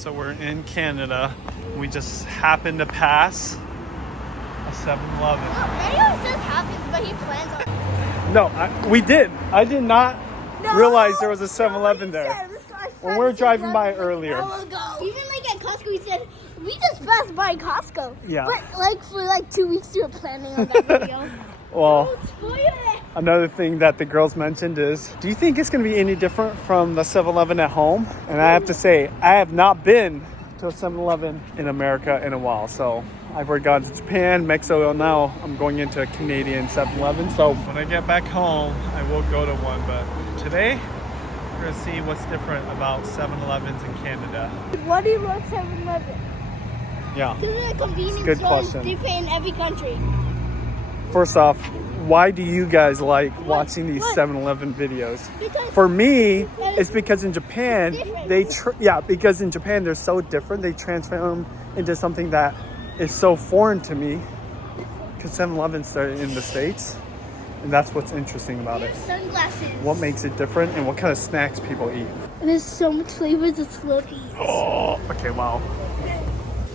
So we're in Canada. We just happened to pass a 7-Eleven. Maybe it just happens, but he plans on. No, we did. I did not realize there was a 7-Eleven there. When we were driving by earlier. Even like at Costco, we said we just passed by Costco. Yeah. But like for like 2 weeks, we were planning on that video. Well, Don't spoil it. another thing that the girls mentioned is, do you think it's going to be any different from the 7-Eleven at home? And I have to say, I have not been to a 7-Eleven in America in a while. So I've already gone to Japan, Mexico. Now I'm going into a Canadian 7-Eleven. So when I get back home, I will go to one. But today, we're going to see what's different about 7-Elevens in Canada. Why do you love 7-Eleven? Yeah. Because the convenience Good store is question. different in every country. First off, why do you guys like watching these 7-Eleven videos? Because For me, it's because in Japan, different. because in Japan they're so different. They transform into something that is so foreign to me. Because 7-Elevens are in the States, and that's what's interesting about it. Sunglasses. What makes it different, and what kind of snacks people eat. There's so much flavors of Slurpees. Oh, okay, wow.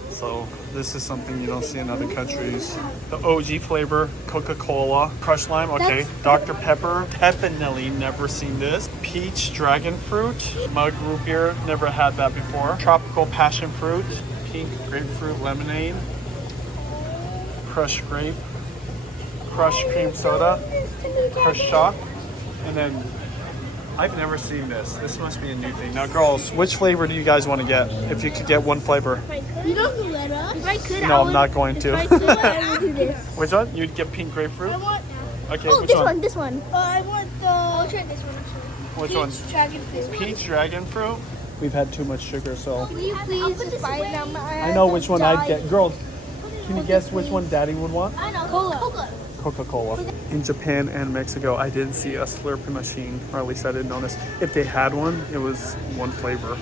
So this is something you don't see in other countries. The OG flavor, Coca-Cola, crushed lime, okay. Dr. Pepper, definitely never seen this. Peach dragon fruit, mug root beer, never had that before. Tropical passion fruit, pink grapefruit lemonade, crushed grape, crushed cream soda, crushed chalk, and then I've never seen this. This must be a new thing. Now, girls, which flavor do you guys want to get? If you could get one flavor. You don't let us. If I could, No, I'm not going to. If I could, I would do this. Which one? You'd get pink grapefruit? I want. Okay, Oh, which this one? one. This one. I want the. I'll try this one actually. Which one? Peach dragon fruit. Peach dragon fruit? We've had too much sugar, so Will you please just buy it now? I know which one I'd get. Girls, can you guess which one Daddy would want? I know. Cola. Coca-Cola. In Japan and Mexico, I didn't see a Slurpee machine, or at least I didn't notice. If they had one, it was one flavor.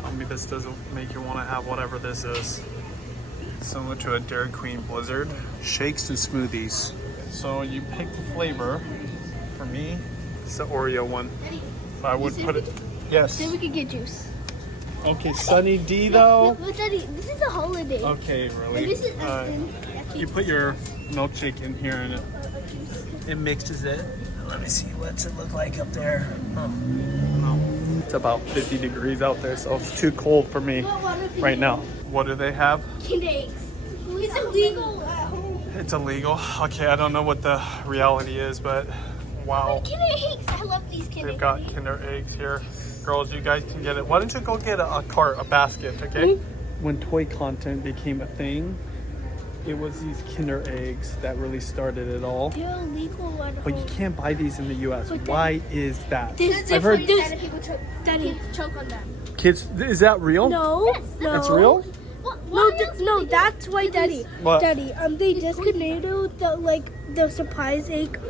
Tell me this doesn't make you want to have whatever this is. Similar to a Dairy Queen Blizzard. Shakes and smoothies. So you pick the flavor. For me, it's the Oreo one. I would put it. Yes. Then we could get juice. Okay, Sunny D though. No, Daddy, this is a holiday. Okay, really. And this is You put your milkshake in here and it mixes it. Let me see, what's it look like up there? Oh, no. It's about 50 degrees out there, so it's too cold for me right now. What do they have? Kinder eggs. It's illegal at home. It's illegal. Okay, I don't know what the reality is, but wow. Kinder eggs. I love these Kinder eggs. They've got Kinder eggs here. Girls, you guys can get it. Why don't you go get a cart, a basket, okay? When toy content became a thing, it was these Kinder eggs that really started it all. They're illegal at home. But you can't buy these in the U.S. Why is that? I've heard people choke on them. Kids, is that real? No, no. It's real? No, that's why, Daddy. What? Daddy, they discontinued the surprise egg.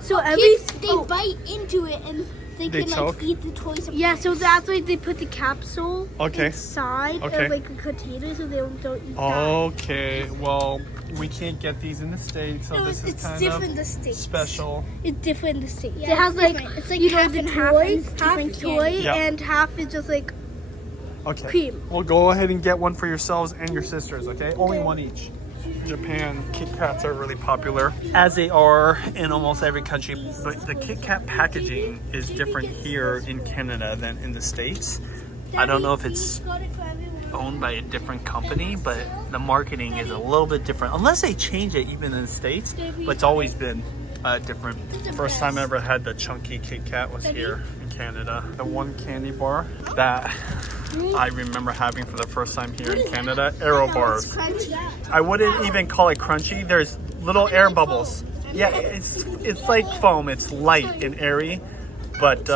So they bite into it and they can choke? eat the toys. Yeah, so that's why they put the capsule inside of a container so they don't eat that. Okay, well, we can't get these in the States, so this is kind of special. It's different in the States. Yeah, it has it's like half and half. Half toy and half is just like cream. Well, go ahead and get one for yourselves and your sisters, okay? Only one each. Japan, Kit Kats are really popular, as they are in almost every country, but the Kit Kat packaging is different here in Canada than in the States. I don't know if it's owned by a different company, but the marketing is a little bit different, unless they change it even in the States, but it's always been different. First time I ever had the chunky Kit Kat was here in Canada. The one candy bar that I remember having for the first time here in Canada, Aero bars. I wouldn't even call it crunchy. There's little air bubbles. Yeah, it's like foam. It's light and airy, but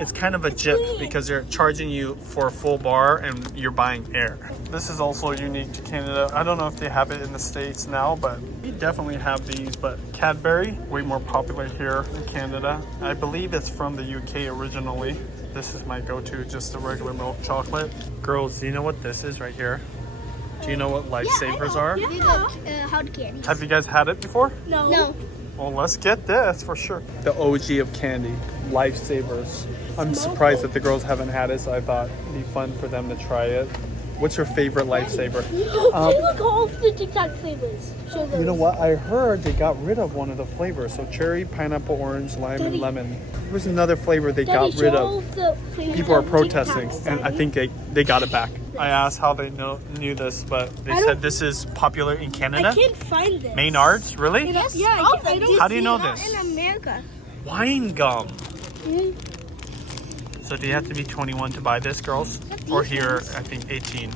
it's kind of a jip because they're charging you for a full bar and you're buying air. This is also unique to Canada. I don't know if they have it in the States now, but we definitely have these. But Cadbury, way more popular here in Canada. I believe it's from the UK originally. This is my go-to, just the regular milk chocolate. Girls, do you know what this is right here? Do you know what Lifesavers are? Hard candy. Have you guys had it before? No. Well, let's get this for sure. The OG of candy, Lifesavers. I'm surprised that the girls haven't had it, so I thought it'd be fun for them to try it. What's your favorite Lifesaver? Take look all of the Tic Tac flavors. Show those. You know what? I heard they got rid of one of the flavors. So cherry, pineapple, orange, lime, and lemon. There's another flavor they got rid of. People are protesting, and I think they got it back. I asked how they knew this, but they said this is popular in Canada. I can't find this. Maynard's, really? Yes, yeah. I don't How do you know see it this? in America. Wine gum. Mm. So do you have to be 21 to buy this, girls? Or here, I think 18.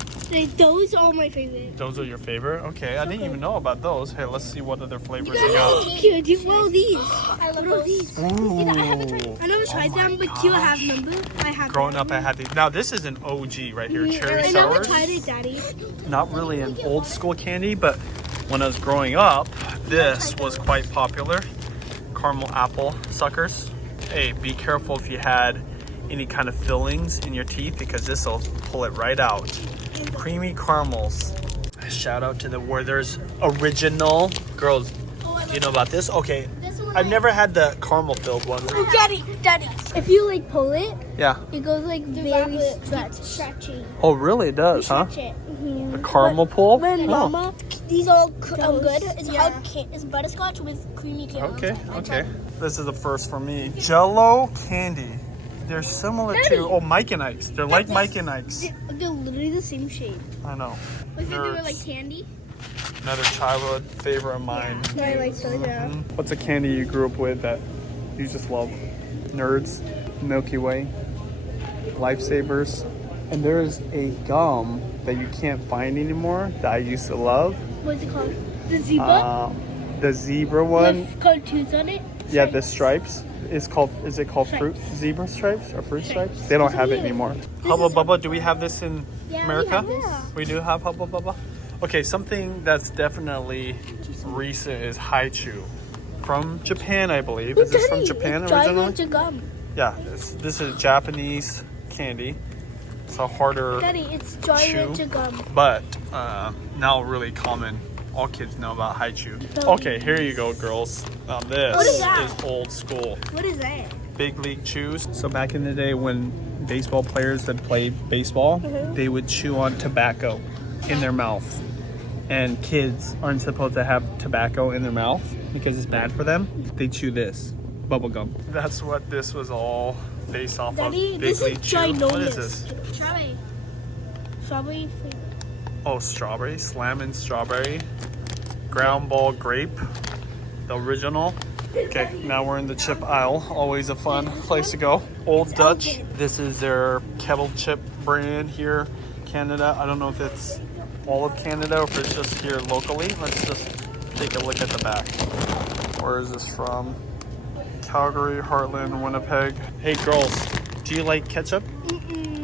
Those are my favorite. Those are your favorite? Okay, I didn't even know about those. Hey, let's see what other flavors they Oh, got. cute. Do you want these? I love these. Ooh. I never tried them, but Q has number. I have. Growing up, I had these. Now, this is an OG right here. Cherry I never sours. tried it, Daddy. Not really an old school candy, but when I was growing up, this was quite popular. Caramel apple suckers. Hey, be careful if you had any kind of fillings in your teeth because this will pull it right out. Creamy caramels. Shout out to the Werther's original. Girls, do you know about this? Okay, I've never had the caramel filled one. Oh, Daddy. If you like pull it, Yeah. it goes like very stretchy. Oh, really? It does, huh? Stretch it. The caramel pull? When Oh. Mama, These all good. It's Yeah. it's butterscotch with creamy caramel. Okay. This is the first for me. Jello candy. They're similar to Mike and Ike's. They're like Mike and Ike's. they're literally the same shape. I know. I think they were Nerds. like candy. Another childhood favorite of mine. I like those. Yeah. What's a candy you grew up with that you just love? Nerds, Milky Way, Lifesavers. And there's a gum that you can't find anymore that I used to love. What's it called? The zebra. The zebra one. With cartoons on it. Yeah, the stripes. Is it called fruit zebra stripes or fruit stripes? They don't have it anymore. Hubba Bubba, do we have this in America? We do have Hubba Bubba. Okay, something that's definitely recent is Haichu. From Japan, I believe. Is this from Japan originally? Gum. Yeah, this is Japanese candy. It's a harder Daddy, it's chew, giant gum. but now really common. All kids know about Haichu. Okay, here you go, girls. Now this What is that? is old school. What is that? Big league chews. So back in the day when baseball players had played baseball, they would chew on tobacco in their mouth. And kids aren't supposed to have tobacco in their mouth because it's bad for them. They chew this, bubble gum. That's what this was all based off Daddy, of. Big this is league chew. ginormous. What is this? Strawberry flavor. Oh, strawberry, slamming strawberry, ground ball grape, the original. Okay, now we're in the chip aisle. Always a fun place to go. Old Dutch. This is their kettle chip brand here, Canada. I don't know if it's all of Canada or if it's just here locally. Let's just take a look at the back. Where is this from? Calgary, Heartland, Winnipeg. Hey girls, do you like ketchup?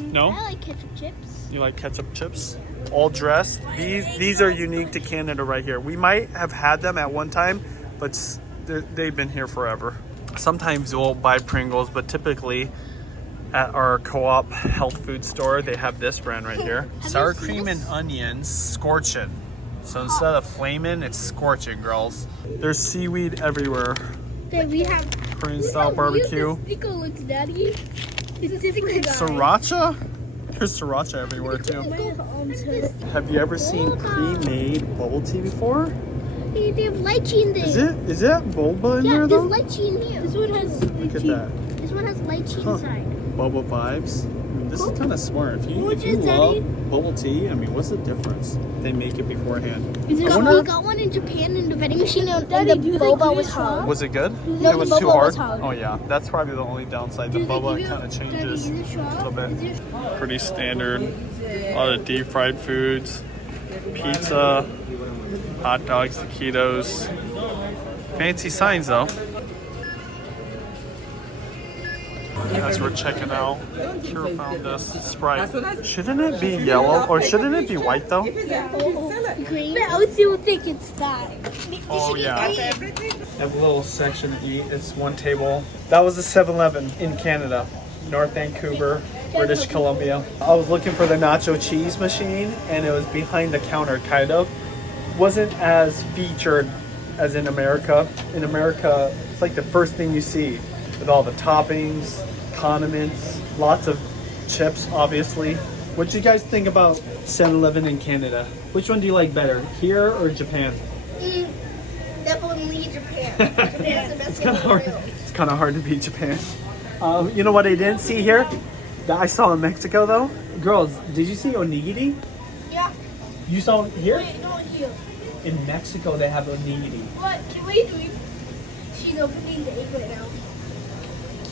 No? I like ketchup chips. You like ketchup chips? All dressed. These are unique to Canada right here. We might have had them at one time, but they've been here forever. Sometimes we'll buy Pringles, but typically at our co-op health food store, they have this brand right here. Sour cream and onions, scorching. So instead of flaming, it's scorching, girls. There's seaweed everywhere. Then we have Korean style barbecue. Nico looks, Daddy. It's different. Sriracha? There's sriracha everywhere too. Have you ever seen pre-made bubble tea before? They have lychee in there. Is it boba in there though? lychee in here. This one has lychee. Look at that. This one has lychee inside. Bubble vibes. I mean, this is kind of smart. If you is, love Daddy? bubble tea, I mean, what's the difference? They make it beforehand. We got one in Japan in the vending machine, and the boba was hard. Was it good? No, It was the too boba hard? was hard. Oh yeah, that's probably the only downside. The boba kind of changes a little bit. Pretty standard. A lot of deep fried foods. Pizza. Hot dogs, taquitos. Fancy signs though. As we're checking out, Kira found this Sprite. Shouldn't it be yellow or shouldn't it be white though? Green. But I still think it's that. Oh yeah. I have a little section to eat. It's one table. That was a 7-Eleven in Canada, North Vancouver, British Columbia. I was looking for the nacho cheese machine and it was behind the counter kind of. Wasn't as featured as in America. In America, it's like the first thing you see with all the toppings, condiments, lots of chips, obviously. What do you guys think about 7-Eleven in Canada? Which one do you like better, here or Japan? Definitely Japan. Japan's the best It's thing kind in of the hard. world. It's kind of hard to beat Japan. You know what I didn't see here? That I saw in Mexico though. Girls, did you see onigiri? Yeah. You saw it here? Wait, not here. In Mexico, they have onigiri. What? Wait, she's opening the egg right now.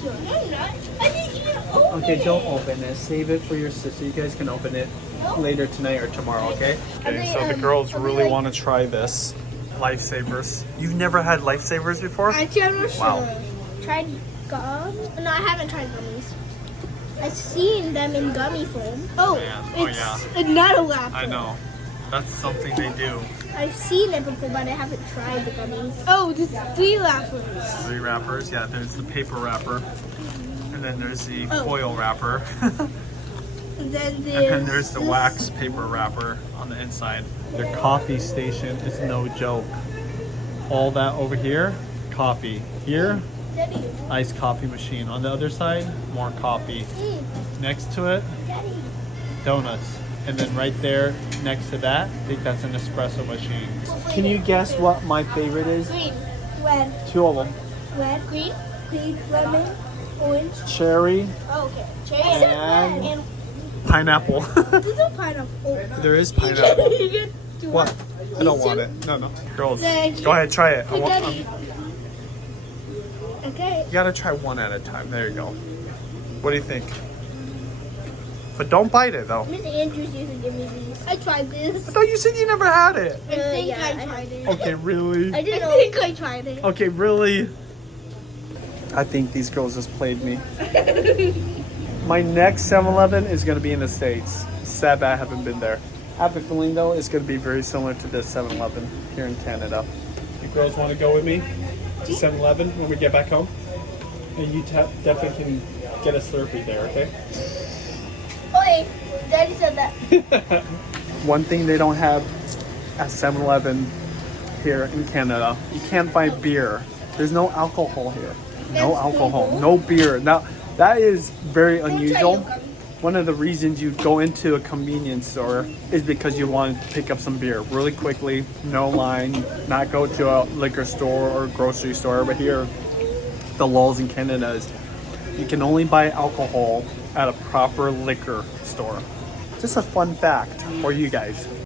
Cute. No, I'm not. I didn't even open Okay, it. don't open it. Save it for your sister. You guys can open it later tonight or tomorrow, okay? Okay, so the girls really want to try this. Lifesavers. You've never had lifesavers before? Actually, I'm not sure. Wow. Tried gum? No, I haven't tried gummies. I've seen them in gummy form. Oh, Yeah. Oh, it's not a wrapper. I know. That's something they do. I've seen it before, but I haven't tried the gummies. Oh, there's 3 wrappers. 3 wrappers. Yeah, there's the paper wrapper. And then there's the Oh. foil wrapper. And then And then there's the this- wax paper wrapper on the inside. Their coffee station is no joke. All that over here, coffee. Here, Daddy. iced coffee machine. On the other side, more coffee. Next to it, Daddy. donuts. And then right there, next to that, I think that's an espresso machine. Can you guess what my favorite is? Green. Red, 2 of them. red, Green? green, lemon, orange. Cherry Oh, okay. Cherry and pineapple. There's no pineapple. Oh, There is pineapple. you get to What? I don't want it. No, no. Girls, Thank you. go ahead, try it. Daddy. Okay. You gotta try one at a time. There you go. What do you think? But don't bite it though. Miss Andrews used to give me these. I tried this. I thought you said you never had it. I think yeah, I tried it. Okay, really? I didn't I know. think I tried it. Okay, really? I think these girls just played me. My next 7-Eleven is gonna be in the States. Sad that I haven't been there. I have a feeling though it's gonna be very similar to this 7-Eleven here in Canada. You girls wanna go with me to 7-Eleven when we get back home? And you definitely can get a Slurpee there, okay? Okay, Daddy said that. One thing they don't have at 7-Eleven here in Canada, you can't buy beer. There's no alcohol here. No alcohol, no beer. Now, that is very unusual. One of the reasons you go into a convenience store is because you want to pick up some beer really quickly, no line, not go to a liquor store or grocery store. But here, the laws in Canada is you can only buy alcohol at a proper liquor store. Just a fun fact for you guys.